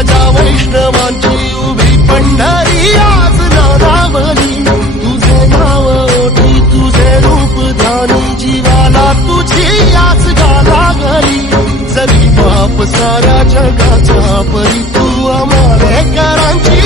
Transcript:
प्रजा वैष्णवांची उभी पंढरी आज नावावली तुझे नाव ओठी तुझे रूप ध्यानी जीवाला तुझी याच गाला घरी जरी बाप साऱ्या जगाचा परी तू आम्हालेकरांची